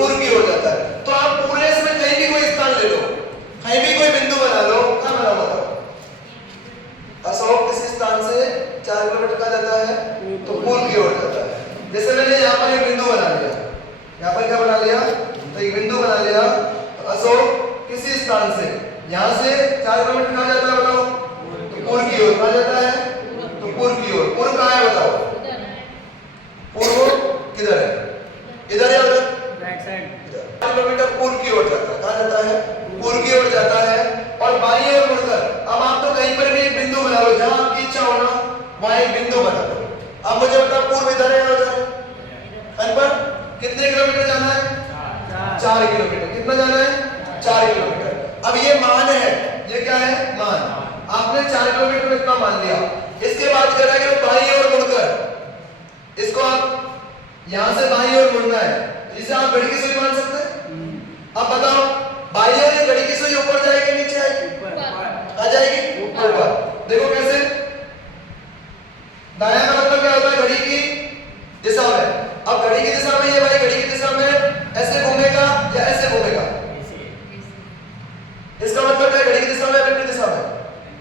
पूर्व की ओर जाता है। तो आप पूरे इसमें कहीं भी कोई स्थान ले लो, कहीं भी कोई बिंदु बना लो, क्या बना बताओ? अशोक किसी स्थान से 4 किलोमीटर कहाँ जाता है? तो पूर्व की ओर जाता है। जैसे मैंने यहाँ पर एक बिंदु बना लिया, यहाँ पर क्या बना लिया? तो एक बिंदु बना लिया। तो अशोक किसी स्थान से यहाँ से 4 किलोमीटर कहाँ जाता है बताओ? तो पूर्व की ओर। कहाँ जाता है? तो पूर्व की ओर। पूर्व कहाँ है बताओ? पूर्व किधर है? इधर या उधर? Right side. 4 किलोमीटर पूर्व की ओर जाता है। कहाँ जाता है? पूर्व की ओर जाता है। और बाईं ओर मुड़कर अब आप तो कहीं पर भी एक बिंदु बना लो, जहां आपकी इच्छा हो ना वहां एक बिंदु बना लो। अब मुझे बताओ पूर्व इधर है या उधर? पर कितने किलोमीटर जाना है? 4 किलोमीटर। कितना जाना है? 4 किलोमीटर। अब ये मान है, ये क्या है? मान। आपने 4 किलोमीटर में इतना मान लिया। इसके बाद कह रहा है कि बाईं ओर मुड़कर इसको आप यहां से बाईं ओर मुड़ना है, इसे आप घड़ी की सुई मान सकते हैं? अब बताओ बाईं ओर ये घड़ी की सुई ऊपर जाएगी नीचे आएगी? आ जाएगी ऊपर। देखो कैसे? दायां का मतलब क्या होता है? घड़ी की दिशा में। अब घड़ी की दिशा में ये भाई घड़ी की दिशा में ऐसे घूमेगा या ऐसे घूमेगा? इसका मतलब क्या? घड़ी की दिशा में या विपरीत दिशा में?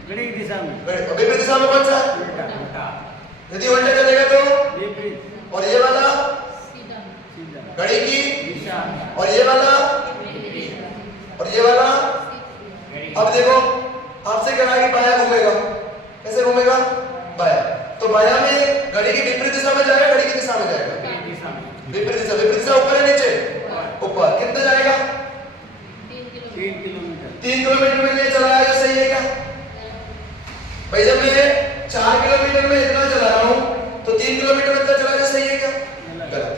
घड़ी की दिशा में। विपरीत दिशा में कौन सा है? उल्टा उल्टा। यदि उल्टा चलेगा तो विपरीत। और ये वाला सीधा घड़ी की दिशा। और ये वाला और ये वाला। अब देखो आपसे कह रहा है कि बायां घूमेगा। कैसे घूमेगा? बायां। तो बायां में घड़ी की विपरीत दिशा में जाएगा, घड़ी की दिशा में जाएगा? विपरीत दिशा। विपरीत दिशा ऊपर है नीचे? ऊपर। कितना जाएगा? 3 किलोमीटर। 3 किलोमीटर में ये चला आएगा। सही है क्या भाई? जब मैं 4 किलोमीटर में इतना चला रहा हूं तो 3 किलोमीटर में इतना चला जाए। सही है क्या? गलत।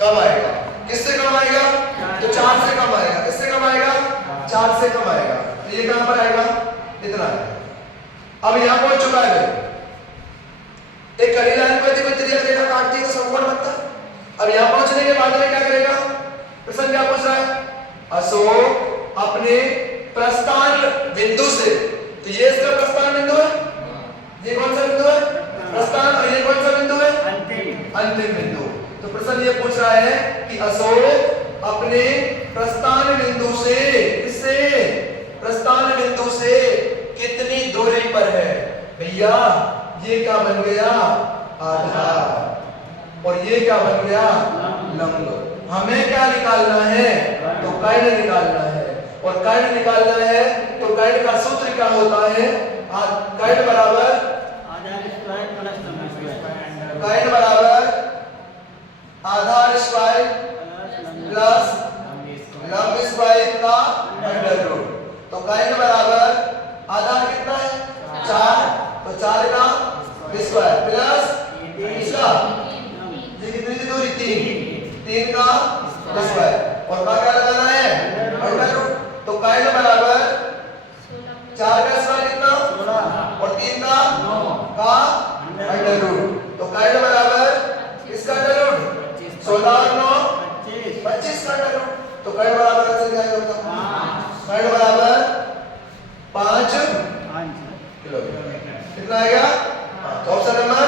कम आएगा। किससे कम आएगा? तो 4 से कम आएगा। किससे कम आएगा? 4 से कम आएगा। तो ये कहां पर आएगा? इतना आएगा। अब यहां पहुंच चुका है भाई। एक खड़ी लाइन पर यदि कोई त्रिज्या रेखा काटती है तो समकोण बनता है। अब यहां पहुंचने के बाद में क्या करेगा? प्रश्न क्या पूछ रहा है? अशोक अपने प्रस्थान बिंदु से, तो ये इसका प्रस्थान बिंदु है, ये कौन सा बिंदु है? प्रस्थान। और ये कौन सा बिंदु है? अंतिम बिंदु। तो प्रश्न ये पूछ रहा है कि अशोक अपने प्रस्थान बिंदु से, इससे प्रस्थान बिंदु से कितनी दूरी पर है? भैया ये क्या बन गया? आधार। और ये क्या बन गया? लंब। हमें क्या निकालना है? तो कर्ण निकालना है। और कर्ण निकालना है तो कर्ण का सूत्र क्या होता है? कर्ण बराबर आधार स्क्वायर प्लस लंब स्क्वायर। कर्ण बराबर आधार स्क्वायर प्लस लंब स्क्वायर का अंडर रूट। तो कर्ण बराबर आधार कितना है? 4। तो 4 का स्क्वायर प्लस इसका ये कितनी दूरी? 3 का स्क्वायर। और का क्या लगाना है? Under root. तो कर्ण बराबर 4 का स्क्वायर कितना? 16 और 3 का 9 का अंडर रूट। तो कर्ण बराबर इसका अंडर रूट 16 और 9 25 का अंडर रूट। तो कर्ण बराबर क्या होता है? कर्ण बराबर 5 किलोमीटर। कितना आएगा? तो ऑप्शन नंबर